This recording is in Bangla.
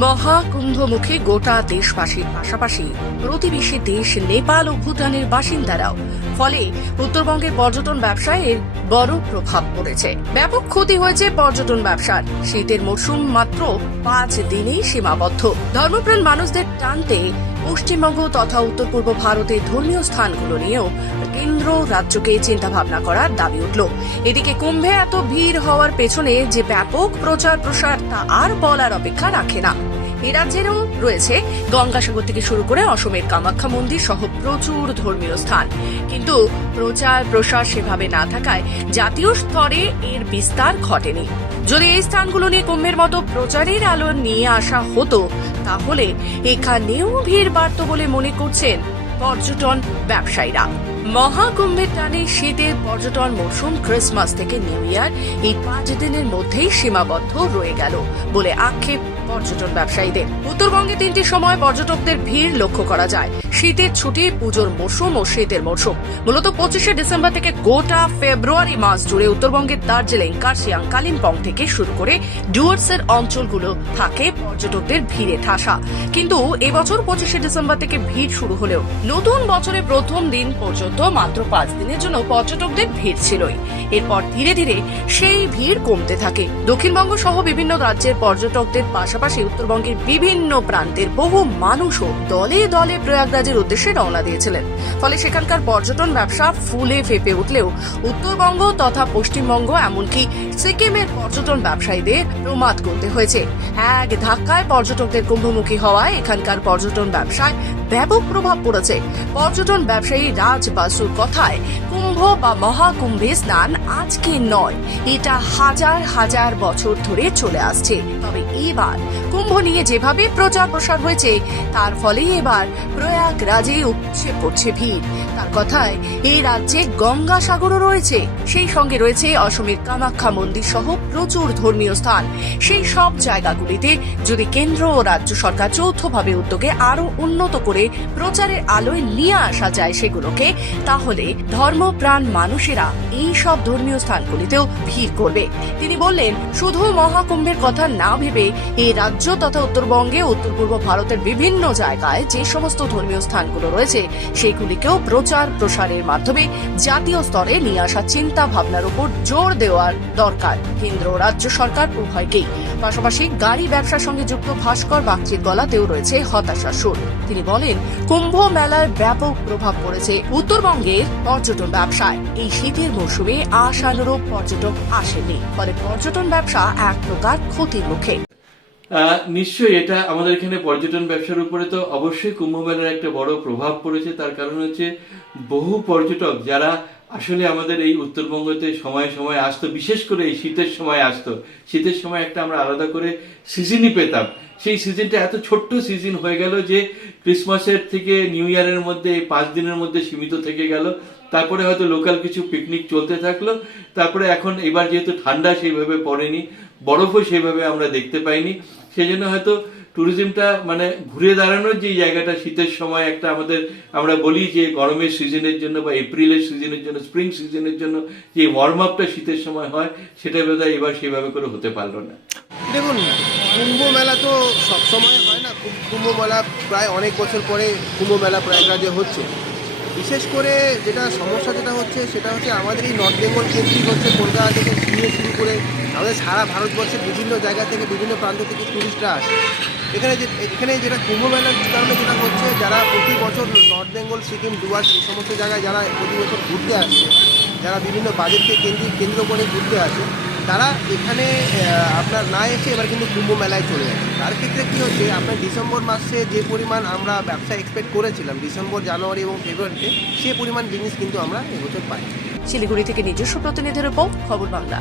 মহাকুম্ভমুখে গোটা দেশবাসীর পাশাপাশি প্রতিবেশী দেশ নেপাল ও ভুটানের বাসিন্দারাও। ফলে উত্তরবঙ্গের পর্যটন ব্যবসায় এর বড় প্রভাব পড়েছে। ব্যাপক ক্ষতি হয়েছে পর্যটন ব্যবসার। শীতের মরশুম মাত্র 5 দিনেই সীমাবদ্ধ। ধর্মপ্রাণ মানুষদের টানতে পশ্চিমবঙ্গ তথা উত্তর পূর্ব ভারতের ধর্মীয় স্থানগুলো নিয়েও কেন্দ্র রাজ্যকে চিন্তাভাবনা করার দাবি উঠল। এদিকে কুম্ভে এত ভিড় হওয়ার পেছনে যে ব্যাপক প্রচার প্রসার তা আর বলার অপেক্ষা রাখে না। এই রাজ্যেরও রয়েছে গঙ্গাসাগর থেকে শুরু করে অসমের কামাখ্যা মন্দির সহ প্রচুর ধর্মীয় স্থান। কিন্তু প্রচার প্রসার সেভাবে না থাকায় জাতীয় স্তরে এর বিস্তার ঘটেনি। যদি এই স্থানগুলো নিয়ে কুম্ভের মতো প্রচারের আলো নিয়ে আসা হতো তাহলে এখানেও ভিড় বাড়ত বলে মনে করছেন পর্যটন ব্যবসায়ীরা। মহাকুম্ভের টানে শীতের পর্যটন মৌসুম ক্রিসমাস থেকে নিউ ইয়ার এই 5 দিনের মধ্যেই সীমাবদ্ধ রয়ে গেল বলে আক্ষেপ পর্যটন ব্যবসায়ীদের। উত্তরবঙ্গে 3টি সময় পর্যটকদের ভিড় লক্ষ্য করা যায়। শীতের ছুটি, পুজোর মরশুম ও শীতের মরশুম। মূলত 25শে ডিসেম্বর থেকে গোটা ফেব্রুয়ারি মাস জুড়ে উত্তরবঙ্গের দার্জিলিং, কার্শিয়াং, কালিম্পং থেকে শুরু করে ডুয়ার্সের অঞ্চলগুলো থাকে পর্যটকদের ভিড়ে ঠাসা। কিন্তু এবছর 25শে ডিসেম্বর থেকে ভিড় শুরু হলেও নতুন বছরের প্রথম দিন পর্যন্ত মাত্র 5 দিনের জন্য পর্যটকদের ভিড় ছিলই। এরপর ধীরে ধীরে সেই ভিড় কমতে থাকে। দক্ষিণবঙ্গ সহ বিভিন্ন রাজ্যের পর্যটকদের পাশাপাশি উত্তরবঙ্গের বিভিন্ন প্রান্তের বহু মানুষও দলে দলে প্রয়াগরাজের উদ্দেশ্যে রওনা দিয়েছিলেন। ফলে সেখানকার পর্যটন ব্যবসা ফুলে ফেপে উঠলেও উত্তরবঙ্গ তথা পশ্চিমবঙ্গ এমনকি সিকিমের পর্যটন ব্যবসায়ীদের প্রমাদ করতে হয়েছে। এক ধাক্কায় পর্যটকদের কুম্ভমুখী হওয়ায় এখানকার পর্যটন ব্যবসায় ব্যাপক প্রভাব পড়েছে। পর্যটন ব্যবসায়ী রাজ বাসুর কথায়, কুম্ভ বা মহাকুম্ভে স্নান আজকে নয়, এটা হাজার হাজার বছর ধরে চলে আসছে। তবে এবার কুম্ভ নিয়ে যেভাবে প্রচার প্রসার হয়েছে তার ফলে এবার প্রয়াগরাজে উপচে পড়ছে ভিড়। তার কথায় এই রাজ্যে গঙ্গাসাগরও রয়েছে, সেই সঙ্গে রয়েছে অসমের কামাখ্যা মন্দির সহ প্রচুর ধর্মীয় স্থান। সেই সব জায়গাগুলিতে যদি কেন্দ্র ও রাজ্য সরকার যৌথভাবে উদ্যোগে আরো উন্নত করে প্রচারের আলোয় নিয়ে আসা যায় সেগুলোকে, তাহলে ধর্মপ্রাণ মানুষেরা এই সব ধর্মীয় স্থানগুলিতেও ভিড় করবে। তিনি বললেন, শুধু মহাকুম্ভের কথা না ভেবে এই রাজ্য তথা উত্তরবঙ্গে উত্তর পূর্ব ভারতের বিভিন্ন জায়গায় যে সমস্ত ধর্মীয় স্থানগুলো রয়েছে সেগুলিকেও প্রচার প্রসারের মাধ্যমে জাতীয় স্তরে নিয়ে আসা চিন্তা ভাবনার উপর জোর দেওয়ার দরকার কেন্দ্র ও রাজ্য সরকার উভয়কেই। পাশাপাশি গাড়ি ব্যবসার সঙ্গে যুক্ত ভাস্কর বাগচির গলাতেও রয়েছে হতাশার সুর। তিনি বলেন, কুম্ভ মেলার ব্যাপক প্রভাব পড়েছে উত্তরবঙ্গের পর্যটন ব্যবসায়। এই শীতের মৌসুমে আশানুরূপ পর্যটক আসেনি, ফলে পর্যটন ব্যবসা এক প্রকার ক্ষতির মুখে। নিশ্চয়ই এটা আমাদের এখানে পর্যটন ব্যবসার উপরে তো অবশ্যই কুম্ভ মেলার একটা বড় প্রভাব পড়েছে। তার কারণ হচ্ছে বহু পর্যটক যারা আসলে আমাদের এই উত্তরবঙ্গতে সময়ে সময়ে আসতো, বিশেষ করে এই শীতের সময় আসতো। শীতের সময় একটা আমরা আলাদা করে সিজনই পেতাম। সেই সিজনটা এত ছোট্ট সিজন হয়ে গেল যে ক্রিসমাসের থেকে নিউ ইয়ারের মধ্যে এই 5 দিনের মধ্যে সীমিত থেকে গেল। তারপরে হয়তো লোকাল কিছু পিকনিক চলতে থাকলো। তারপরে এখন এবার যেহেতু ঠান্ডা সেইভাবে পড়েনি, বরফও সেইভাবে আমরা দেখতে পাইনি, সেই জন্য হয়তো ট্যুরিজমটা মানে ঘুরে দাঁড়ানোর যে জায়গাটা শীতের সময় একটা আমরা বলি যে গরমের সিজনের জন্য বা এপ্রিলের সিজনের জন্য, স্প্রিং সিজনের জন্য যে ওয়ার্ম আপটা শীতের সময় হয়, সেটা বোধহয় এবার সেভাবে করে হতে পারলো না। দেখুন, কুম্ভ মেলা তো সবসময় হয় না। কুম্ভ মেলা প্রায় অনেক বছর পরে কুম্ভ মেলা প্রয়াগরাজে হচ্ছে। বিশেষ করে যেটা সমস্যা হচ্ছে সেটা হচ্ছে আমাদের এই নর্থ বেঙ্গল কেন্দ্রিক হচ্ছে, কলকাতা থেকে নিয়ে শুরু করে আমাদের সারা ভারতবর্ষের বিভিন্ন জায়গা থেকে বিভিন্ন প্রান্ত থেকে টুরিস্টরা আসে এখানে যেটা কুম্ভ মেলার কারণে যেটা হচ্ছে, যারা প্রতি বছর নর্থ বেঙ্গল, সিকিম, ডুয়ার্স এই সমস্ত জায়গায় যারা প্রতি বছর ঘুরতে আসছে, যারা বিভিন্ন বাজেটকে কেন্দ্র করে ঘুরতে আসে, তারা এখানে আপনার না এসে এবার কিন্তু কুম্ভ মেলায় চলে যাচ্ছে। তার ক্ষেত্রে কী হচ্ছে, আপনার ডিসেম্বর মাসে যে পরিমাণ আমরা ব্যবসা এক্সপেক্ট করেছিলাম ডিসেম্বর, জানুয়ারি এবং ফেব্রুয়ারিতে, সে পরিমাণ জিনিস কিন্তু আমরা এবছর পাই। শিলিগুড়ি থেকে নিজস্ব প্রতিনিধির রিপোর্ট, খবর বাংলা।